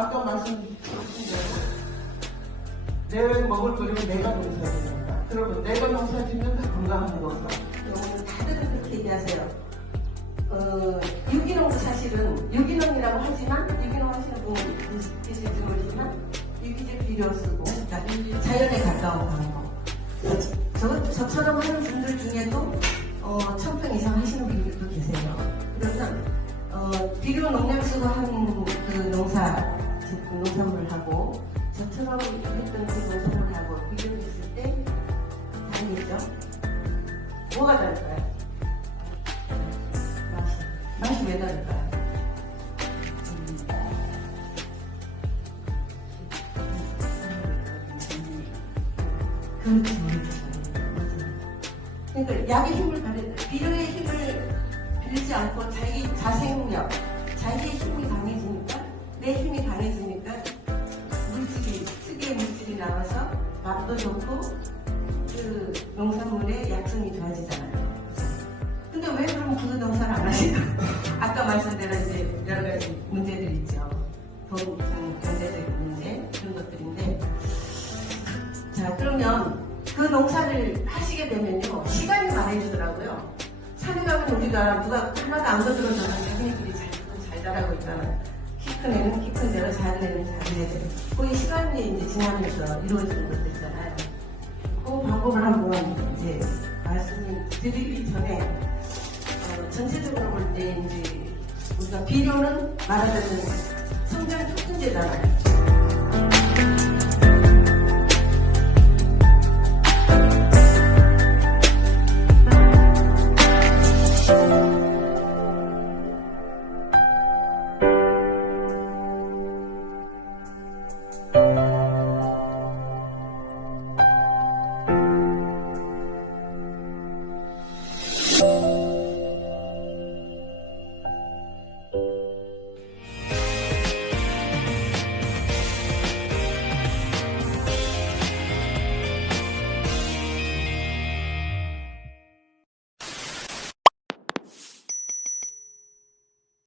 아까 말씀드렸던 대로 내 먹을 거리면 내가 농사해야 된다. 그러면 내가 농사 짓는 다 건강한 농사. 오늘 다들 그렇게 얘기하세요. 어, 유기농도 사실은 유기농이라고 하지만 유기농 하시는 분은 계실지 모르지만 유기질 비료 쓰고 그러니까 자연에 가까운 방법. 저, 저처럼 하는 분들 중에도 어, 천평 이상 하시는 분들도 계세요. 그러면 어, 비료 농약 쓰고 하는 그 농사 농산물하고 저처럼 했던 그 농산물하고 비교했을 때 다르겠죠? 뭐가 다를까요? 맛이. 맛이 왜 다를까요? 그렇죠. 그러니까 약의 힘을 가려, 비료의 힘을 빌리지 않고 자기 자생력, 자기의 힘이 강해 좋고, 그 농산물의 약성이 좋아지잖아요. 근데 왜 그럼 그 농사를 안 하시나? 아까 말씀대로 이제 여러 가지 문제들이 있죠. 돈, 음, 경제적인 문제, 그런 것들인데. 자, 그러면 그 농사를 하시게 되면요. 시간이 말해주더라고요. 산에 가면 우리가 누가 하나도 안 거들어줘서 자기네들이 잘, 잘 자라고 있잖아요. 키 큰 애는 키 큰 대로 작은 애는 작은 애들. 거기 시간 진행해서 이루어지는 것도 있잖아요. 그 방법을 한번 이제 말씀드리기 전에 어, 전체적으로 볼 때 이제 우리가 비료는 말하자면 성장 촉진제잖아요.